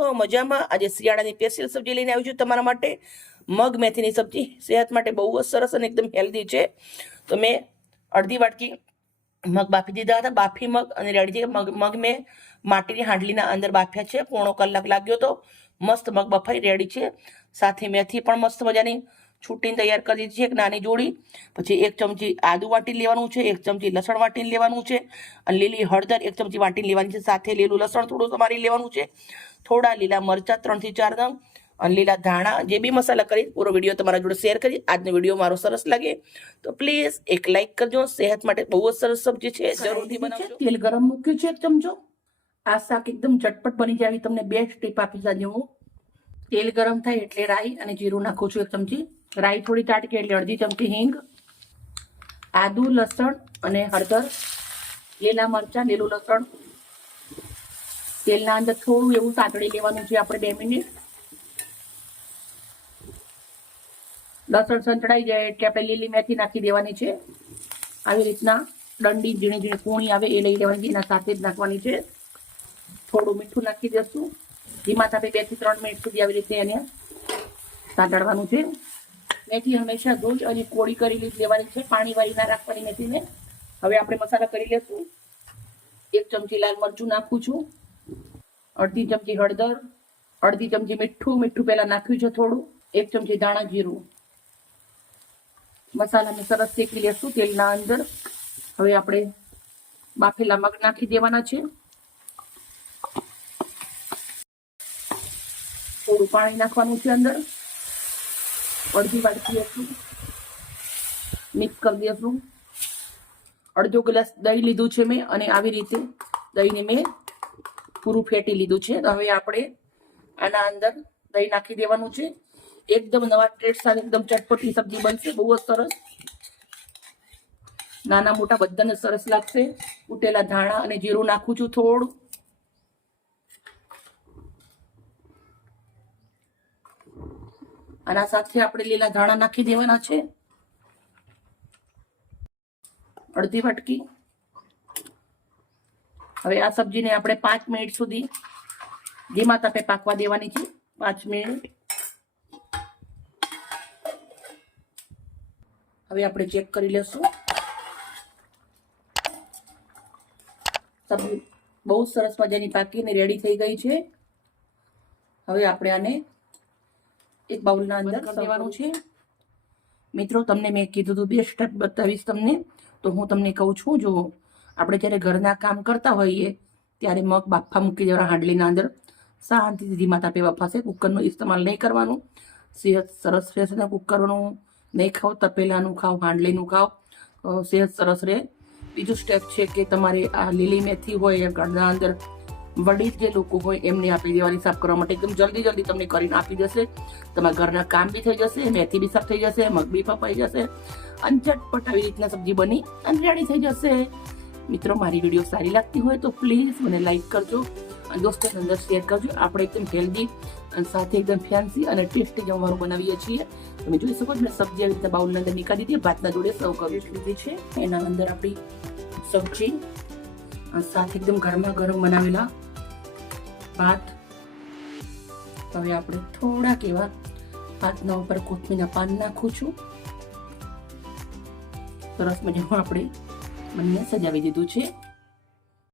છો? મજામાં? આજે શિયાળાની સ્પેશિયલ સબ્જી લઈને આવી છું તમારા માટે, મગ મેથીની સબ્જી. સેહત માટે બહુ જ સરસ અને એકદમ હેલ્ધી છે. તો મેં અડધી વાટકી મગ બાફી દીધા હતા. બાફી મગ અને રેડી છે. મગ મેં માટીની હાંડલીના અંદર બાફ્યા છે. પોણો કલાક લાગ્યો તો. મસ્ત મગ બફાઈ રેડી છે. સાથે મેથી પણ મસ્ત મજાની છૂટીને તૈયાર કરી દીધી છે, એક નાની જોડી. પછી 1 ચમચી આદુ વાટી લેવાનું છે, 1 ચમચી લસણ વાટી લેવાનું છે, અને લીલી હળદર 1 ચમચી વાટી લેવાની છે. સાથે લીલું લસણ થોડું સમારી લેવાનું છે, થોડા લીલા મરચાં 3 થી 4 નંગ, અને લીલા ધાણા. જે બી મસાલા કરી પૂરો વિડીયો તમારા જોડે શેર કરી. આજનો વિડીયો મારો સરસ લાગે તો પ્લીઝ એક લાઈક કરજો. સેહત માટે બહુ જ સરસ સબ્જી છે, જરૂરથી બનાવજો. તેલ ગરમ મૂક્યું છે 1 ચમચો. આ શાક એકદમ ઝટપટ બની જાય એવી તમને બેસ્ટ ટીપ આપી છે હું. તેલ ગરમ થાય એટલે રાઈ અને જીરું નાખું છું 1 ચમચી. રાઈ થોડી તાટકે એટલે અડધી ચમચી હિંગ, આદુ લસણ અને હળદર, લીલા મરચાં, લીલું લસણ તેલના અંદર થોડું એવું સાતળી લેવાનું છે આપણે 2 મિનિટ. લસણ સંતળાઈ જાય એટલે આપણે લીલી મેથી નાખી દેવાની છે. આવી રીતના દંડી ઝીણી ઝીણી કૂણી આવે એ લઈ લેવાની, એના સાથે જ નાખવાની છે. થોડું મીઠું નાખી દઈશું. ધીમા તાપે 2 થી 3 મિનિટ સુધી આવી રીતે એને સાંતળવાનું છે. મેથી હંમેશા ધોઈ અને કોળી કરી લેવાની છે, પાણી વાળી ના રાખવાની મેથીને. હવે આપણે મસાલા કરી લેશું. 1 ચમચી લાલ મરચું નાખું છું, અડધી ચમચી હળદર, અડધી ચમચી મીઠું પહેલા નાખ્યું છે થોડું, 1 ચમચી ધાણા જીરું. મસાલાને સરસ શેકી લેશું તેલના અંદર. હવે આપણે બાફેલા મગ નાખી દેવાના છે. થોડું પાણી નાખવાનું છે અંદર. અડધી વાટકી લેશું, મિક્સ કરી દઈશું. અડધો ગ્લાસ દહીં લીધું છે મેં, અને આવી રીતે દહીંને મેં પૂરું ફેટી લીધું છે. હવે આપણે આના અંદર દહીં નાખી દેવાનું છે. એકદમ નવા ટેસ્ટ સાથે એકદમ ચટપટી સબ્જી બનશે, બહુ જ સરસ. નાના મોટા બધાને સરસ લાગશે. કૂટેલા ધાણા અને જીરું નાખું છું થોડું. આના સાથે આપણે લીલા ધાણા નાખી દેવાના છે, અડધી વાટકી. હવે આ સબ્જીને આપણે 5 મિનિટ સુધી ધીમા તાપે પાકવા દેવાની છે. 5 મિનિટ. હવે આપણે ચેક કરી લેશું. સબ્જી બહુ સરસ મજાની પાકીને રેડી થઈ ગઈ છે. હવે આપણે આને એક બાઉલના અંદર કરી દેવાનું છે. મિત્રો, તમને મેં કીધું હતું 2 સ્ટેપ બતાવીશ તમને, તો હું તમને કહું છું. જો આપણે જ્યારે ઘરના કામ કરતા હોઈએ ત્યારે મગ બાફા મૂકી દેવાના હાંડલીના અંદર, શાંતિથી ધીમા તાપે બફાશે. કુકરનો ઇસ્તેમાલ નહીં કરવાનું. સેહત સરસ રહેશે ને કુકરનું નહીં ખાઓ, તપેલાનું ખાઓ, હાંડલીનું ખાઓ, સેહત સરસ રહે. બીજું સ્ટેપ છે કે તમારે આ લીલી મેથી હોય એ ઘરના અંદર વડીલ જે લોકો હોય એમને આપી દેવાની સાફ કરવા માટે. એકદમ જલ્દી તમને કરીને આપી દેશે. તમારા ઘરના કામ બી થઈ જશે, મેથી બી સાફ થઈ જશે, મગ બી પપાઈ જશે, અને ઝટપટ આવી રીતના સબ્જી બની અને રેડી થઈ જશે. મિત્રો, મારી વિડીયો સારી લાગતી હોય તો પ્લીઝ મને લાઈક કરજો અને દોસ્તોની અંદર શેર કરજો. આપણે એકદમ હેલ્ધી અને સાથે એકદમ ફેન્સી અને ટેસ્ટી જમવાનું બનાવીએ છીએ. તમે જોઈ શકો છો, મેં સબ્જી આવી રીતે બાઉલના અંદર નીકાળી દીધી, ભાતના જોડે સર્વ કરી લીધી છે. એના અંદર આપણી સબ્જી સાથે એકદમ ગરમા ગરમ બનાવેલા ભાત. હવે આપણે થોડાક એવા ભાતના ઉપર કોથમીરના પાન નાખું છું. સરસ મજાનું આપણે બંને સજાવી દીધું છે.